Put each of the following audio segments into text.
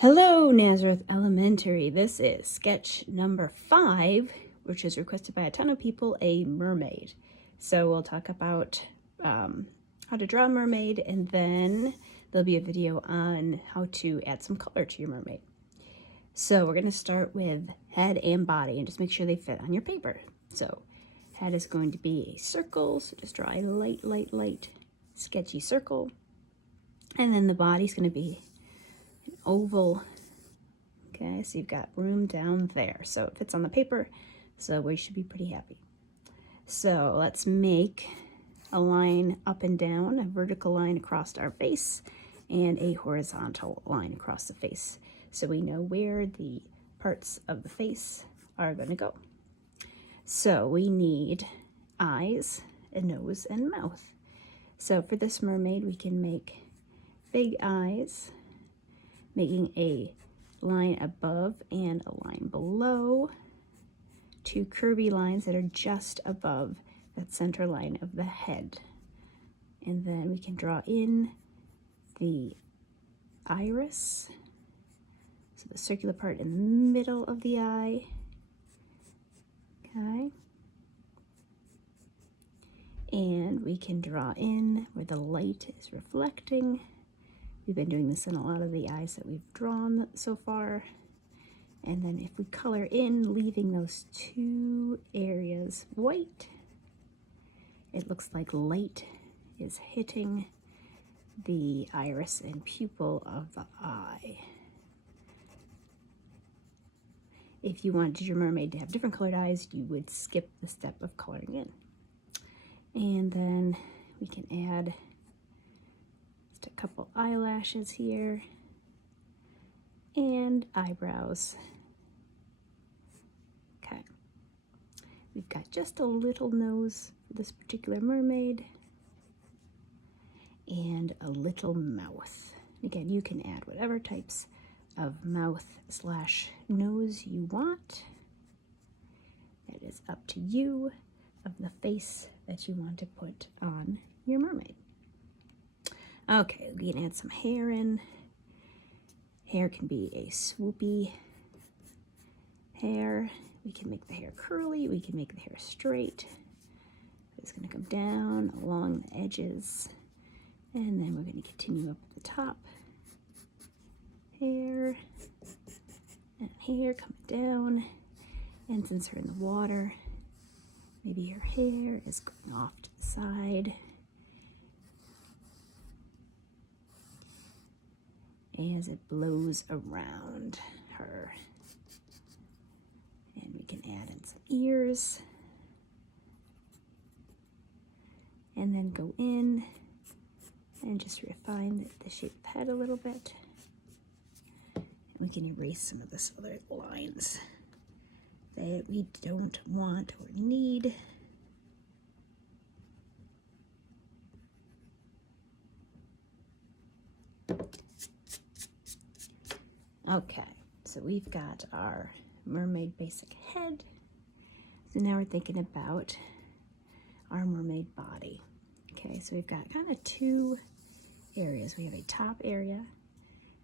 Hello, Nazareth Elementary. This is sketch number 5, which is requested by a ton of people, a mermaid. So we'll talk about how to draw a mermaid, and then there'll be a video on how to add some color to your mermaid. So we're going to start with head and body and just make sure they fit on your paper. So head is going to be a circle, so just draw a light, sketchy circle. And then the body's going to be oval. Okay, so you've got room down there, so it fits on the paper, so we should be pretty happy. So let's make a line up and down, a vertical line across our face, and a horizontal line across the face, so we know where the parts of the face are going to go. So we need eyes, a nose, and mouth. So for this mermaid, we can make big eyes, making a line above and a line below, two curvy lines that are just above that center line of the head. And then we can draw in the iris, so the circular part in the middle of the eye. Okay. And we can draw in where the light is reflecting. We've been doing this in a lot of the eyes that we've drawn so far. And then if we color in, leaving those two areas white, it looks like light is hitting the iris and pupil of the eye. If you wanted your mermaid to have different colored eyes, you would skip the step of coloring in. And then we can add a couple eyelashes here and eyebrows. Okay, we've got just a little nose for this particular mermaid and a little mouth. Again, you can add whatever types of mouth / nose you want. It is up to you of the face that you want to put on your mermaid. Okay, we can add some hair in. Hair can be a swoopy hair. We can make the hair curly. We can make the hair straight. It's going to come down along the edges. And then we're going to continue up at the top. Hair and hair coming down. And since we're in the water, maybe her hair is going off to the side. As it blows around her. And we can add in some ears. And then go in and just refine the shape of the head a little bit. And we can erase some of this other lines that we don't want or need. Okay, so we've got our mermaid basic head. So now we're thinking about our mermaid body. Okay, so we've got kind of two areas. We have a top area,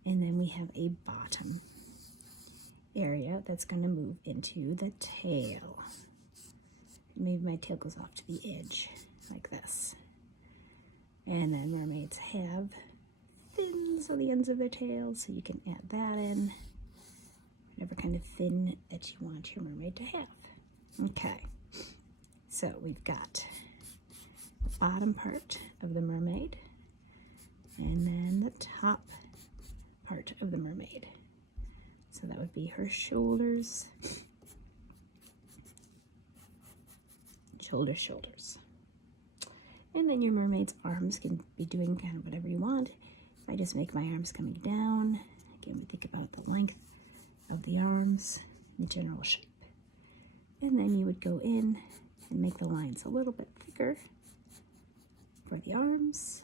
and then we have a bottom area that's going to move into the tail. Maybe my tail goes off to the edge like this. And then mermaids have fins on the ends of their tails, so you can add that in, whatever kind of fin that you want your mermaid to have. Okay, so we've got the bottom part of the mermaid and then the top part of the mermaid. So that would be her shoulders, shoulders. And then your mermaid's arms can be doing kind of whatever you want. If I just make my arms coming down, again, we think about the length of the arms, the general shape. And then you would go in and make the lines a little bit thicker for the arms.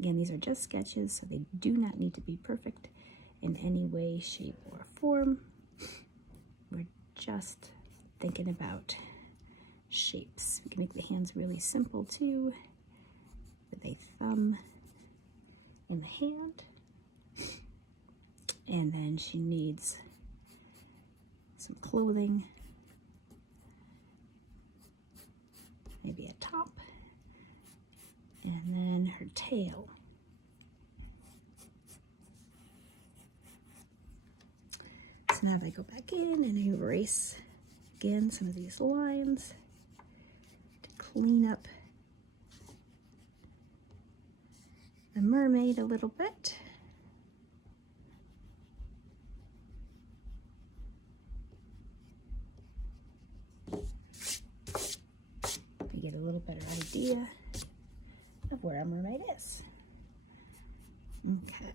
Again, these are just sketches, so they do not need to be perfect in any way, shape, or form. We're just thinking about shapes. We can make the hands really simple too, with a thumb in the hand. And then she needs some clothing, maybe a top, and then her tail. So now if I go back in and erase again some of these lines to clean up the mermaid a little bit. We get a little better idea of where our mermaid is. Okay.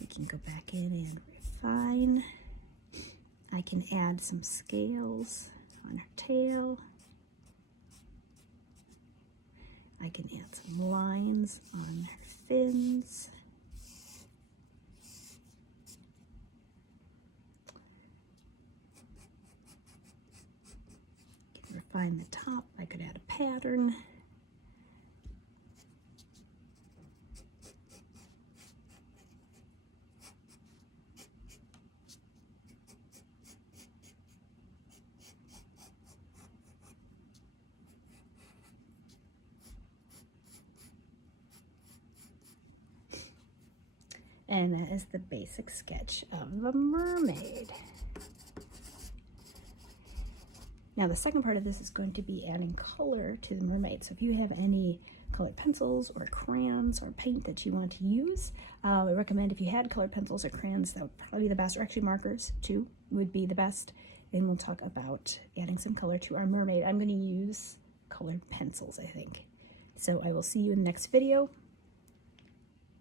We can go back in and refine. I can add some scales on her tail. I can add some lines on her fins. Can refine the top. I could add a pattern. And that is the basic sketch of a mermaid. Now the second part of this is going to be adding color to the mermaid. So if you have any colored pencils or crayons or paint that you want to use, I recommend if you had colored pencils or crayons, that would probably be the best, or actually markers too would be the best. And we'll talk about adding some color to our mermaid. I'm going to use colored pencils, I think. So I will see you in the next video.